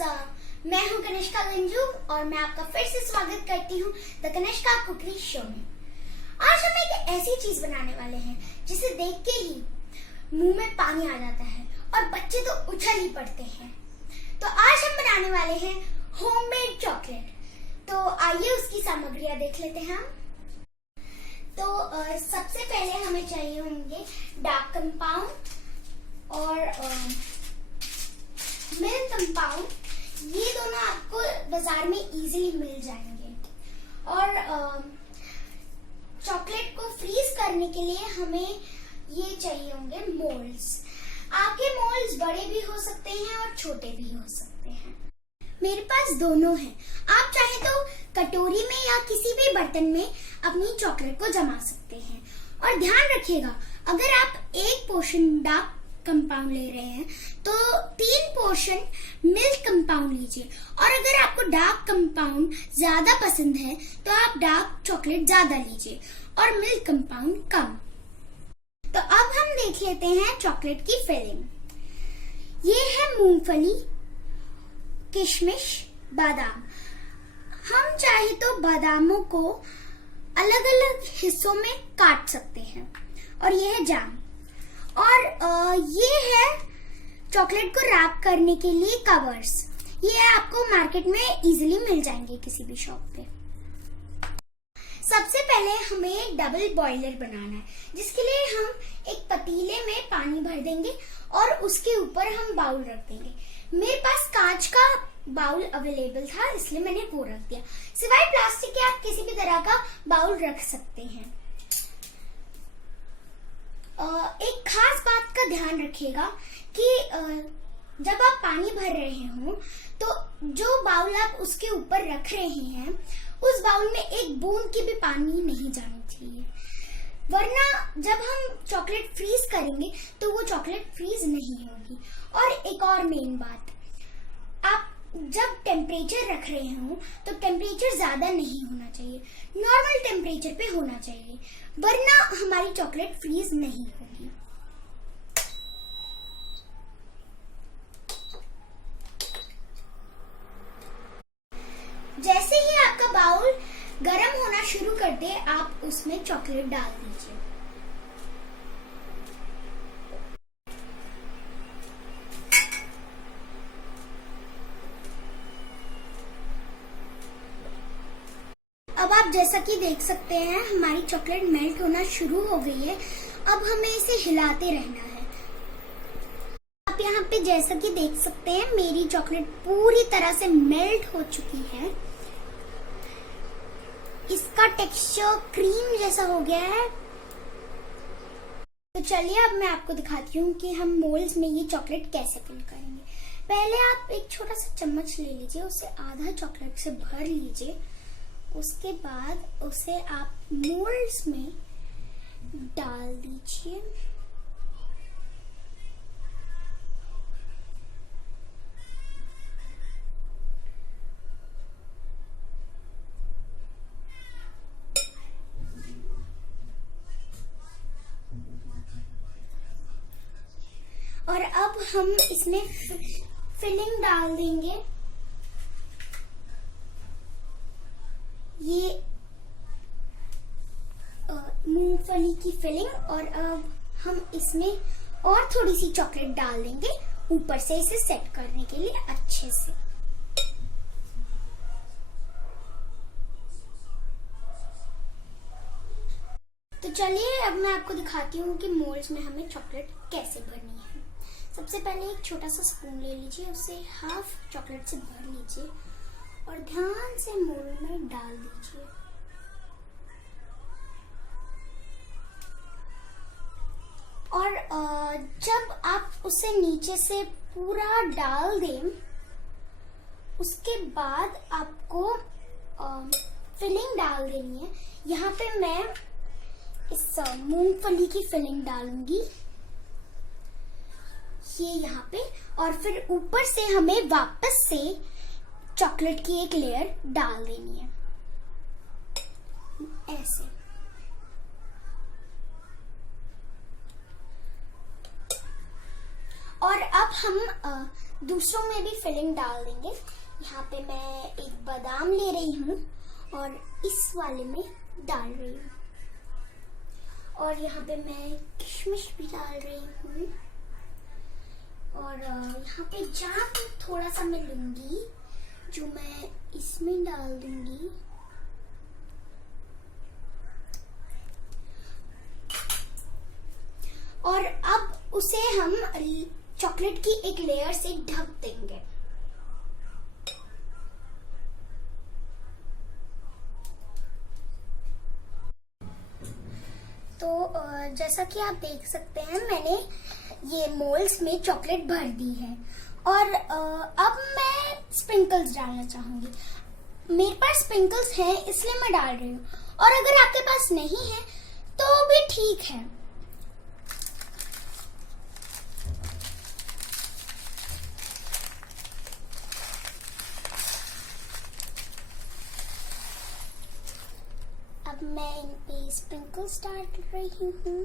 मैं हूं कनिष्का गंजू और मैं आपका फिर से स्वागत करती हूं द कनिष्का कुकरी शो में। आज हम एक ऐसी चीज बनाने वाले हैं जिसे देख के ही मुंह में पानी आ जाता है और बच्चे तो उछल ही पड़ते हैं। तो आज हम बनाने वाले हैं होममेड चॉकलेट। तो आइए उसकी सामग्रियां देख लेते हैं हम। तो सबसे पहले हमें चाहिए होंगे डार्क कंपाउंड और मिल्क कंपाउंड। ये दोनों आपको बाजार में इजीली मिल जाएंगे। और चॉकलेट को फ्रीज करने के लिए हमें ये चाहिए होंगे मोल्ड्स। आपके मोल्ड्स बड़े भी हो सकते हैं और छोटे भी हो सकते हैं। मेरे पास दोनों हैं। आप चाहे तो कटोरी में या किसी भी बर्तन में अपनी चॉकलेट को जमा सकते हैं। और ध्यान रखिएगा, अगर आप एक पोर्शन डार्क कंपाउंड ले रहे हैं तो 3 पोर्शन मिल्क कंपाउंड लीजिए। और अगर आपको डार्क कंपाउंड ज्यादा पसंद है तो आप डार्क चॉकलेट ज्यादा लीजिए और मिल्क कंपाउंड कम। तो अब हम देख लेते हैं चॉकलेट की फिलिंग। ये है मूंगफली, किशमिश, बादाम। हम चाहे तो बादामों को अलग अलग हिस्सों में काट सकते हैं। और ये है जाम। और ये है चॉकलेट को रैप करने के लिए कवर्स। ये आपको मार्केट में इजीली मिल जाएंगे किसी भी शॉप पे। सबसे पहले हमें एक डबल बॉयलर बनाना है, जिसके लिए हम एक पतीले में पानी भर देंगे और उसके ऊपर हम बाउल रख देंगे। मेरे पास कांच का बाउल अवेलेबल था, इसलिए मैंने वो रख दिया। सिवाय प्लास्टिक के आप किसी भी तरह का बाउल रख सकते हैं। एक खास बात का ध्यान रखिएगा कि जब आप पानी भर रहे हो तो जो बाउल आप उसके ऊपर रख रहे हैं उस बाउल में एक बूंद की भी पानी नहीं जानी चाहिए, वरना जब हम चॉकलेट फ्रीज करेंगे तो वो चॉकलेट फ्रीज नहीं होगी। और एक और मेन बात, आप जब टेम्परेचर रख रहे हो तो टेम्परेचर ज्यादा नहीं होना चाहिए, नॉर्मल टेम्परेचर पे होना चाहिए, वरना हमारी चॉकलेट फ्रीज नहीं होगी। जैसे ही आपका बाउल गर्म होना शुरू कर दे, आप उसमें चॉकलेट डाल दीजिए। अब आप जैसा कि देख सकते हैं हमारी चॉकलेट मेल्ट होना शुरू हो गई है। अब हमें इसे हिलाते रहना है। आप यहाँ पे जैसा कि देख सकते हैं मेरी चॉकलेट पूरी तरह से मेल्ट हो चुकी है। इसका टेक्सचर क्रीम जैसा हो गया है। तो चलिए अब मैं आपको दिखाती हूँ कि हम मोल्ड्स में ये चॉकलेट कैसे फिल करेंगे। पहले आप एक छोटा सा चम्मच ले लीजिए, उसे आधा चॉकलेट से भर लीजिए। उसके बाद उसे आप मोल्ड्स में डाल दीजिए। और अब हम इसमें फिलिंग डाल देंगे। ये मूंगफली की फिलिंग। और अब हम इसमें और थोड़ी सी चॉकलेट डाल देंगे ऊपर से, इसे सेट करने के लिए अच्छे से। तो चलिए अब मैं आपको दिखाती हूँ कि मोल्ड्स में हमें चॉकलेट कैसे भरनी है। सबसे पहले एक छोटा सा स्पून ले लीजिए, उसे हाफ चॉकलेट से भर लीजिए और ध्यान से मोल्ड में डाल दीजिए। और जब आप उसे नीचे से पूरा डाल दें, उसके बाद आपको फिलिंग डाल देनी है। यहाँ पे मैं इस मूंगफली की फिलिंग डालूंगी, ये यहाँ पे। और फिर ऊपर से हमें वापस से चॉकलेट की एक लेयर डाल देनी है, ऐसे। और अब हम दूसरों में भी फिलिंग डाल देंगे। यहाँ पे मैं एक बादाम ले रही हूँ और इस वाले में डाल रही हूँ, और यहाँ पे मैं किशमिश भी डाल रही हूँ, और यहाँ पे जाम थोड़ा सा मैं लूंगी जो मैं इसमें डाल दूंगी। और अब उसे हम चॉकलेट की एक लेयर से ढक देंगे। तो जैसा कि आप देख सकते हैं, मैंने ये मोल्ड्स में चॉकलेट भर दी है, और अब मैं स्प्रिंकल्स डालना चाहूंगी। मेरे पास स्प्रिंकल्स हैं इसलिए मैं डाल रही हूँ, और अगर आपके पास नहीं है तो भी ठीक है। अब मैं इन पे स्प्रिंकल्स डाल रही हूँ।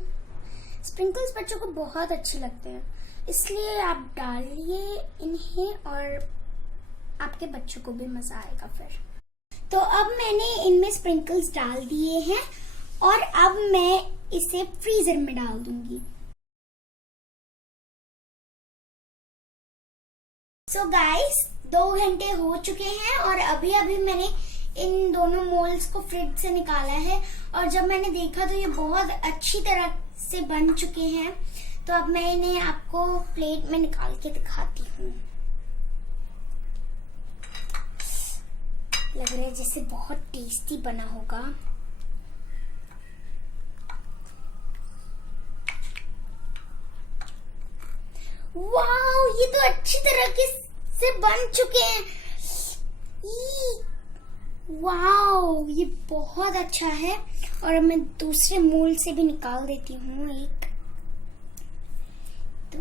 स्प्रिंकल्स बच्चों को बहुत अच्छे लगते हैं, इसलिए आप डालिए इन्हें और आपके बच्चों को भी मजा आएगा फिर। तो अब मैंने इनमें स्प्रिंकल्स डाल दिए हैं, और अब मैं इसे फ्रीजर में डाल दूंगी। सो गाइस, 2 घंटे हो चुके हैं और अभी अभी मैंने इन दोनों मोल्ड्स को फ्रिज से निकाला है, और जब मैंने देखा तो ये बहुत अच्छी तरह से बन चुके हैं। तो अब मैं इन्हें आपको प्लेट में निकाल के दिखाती हूँ। लग रहा है जैसे बहुत टेस्टी बना होगा। वाओ, ये तो अच्छी तरह से बन चुके हैं। वाओ, ये बहुत अच्छा है। और अब मैं दूसरे मोल्ड से भी निकाल देती हूँ एक। तो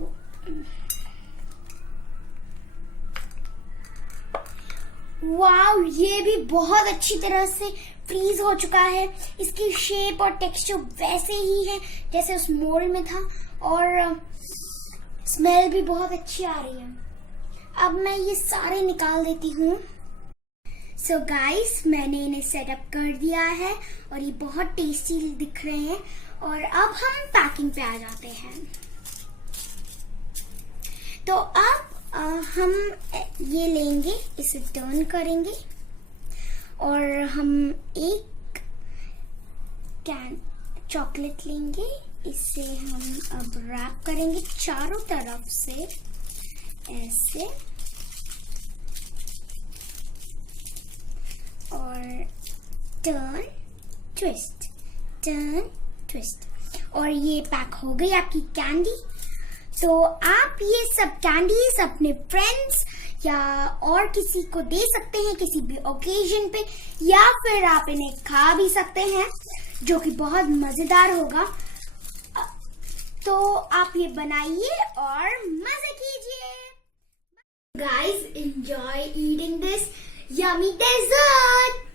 वाओ, ये भी बहुत अच्छी तरह से फ्रीज हो चुका है। इसकी शेप और टेक्सचर वैसे ही है जैसे उस मोल्ड में था, और स्मेल भी बहुत अच्छी आ रही है। अब मैं ये सारे निकाल देती हूँ। सो गाइस, मैंने इन्हें सेटअप कर दिया है और ये बहुत टेस्टी दिख रहे हैं। और अब हम पैकिंग पे आ जाते हैं। तो अब हम ये लेंगे, इसे टर्न करेंगे और हम एक कैन चॉकलेट लेंगे। इसे हम अब रैप करेंगे चारों तरफ से ऐसे, और टर्न ट्विस्ट, टर्न ट्विस्ट, और ये पैक हो गई आपकी कैंडी। तो आप ये सब कैंडीज अपने फ्रेंड्स या और किसी को दे सकते हैं किसी भी ओकेजन पे, या फिर आप इन्हें खा भी सकते हैं, जो कि बहुत मजेदार होगा। तो आप ये बनाइए और मजे कीजिए। Guys, enjoy eating this yummy dessert.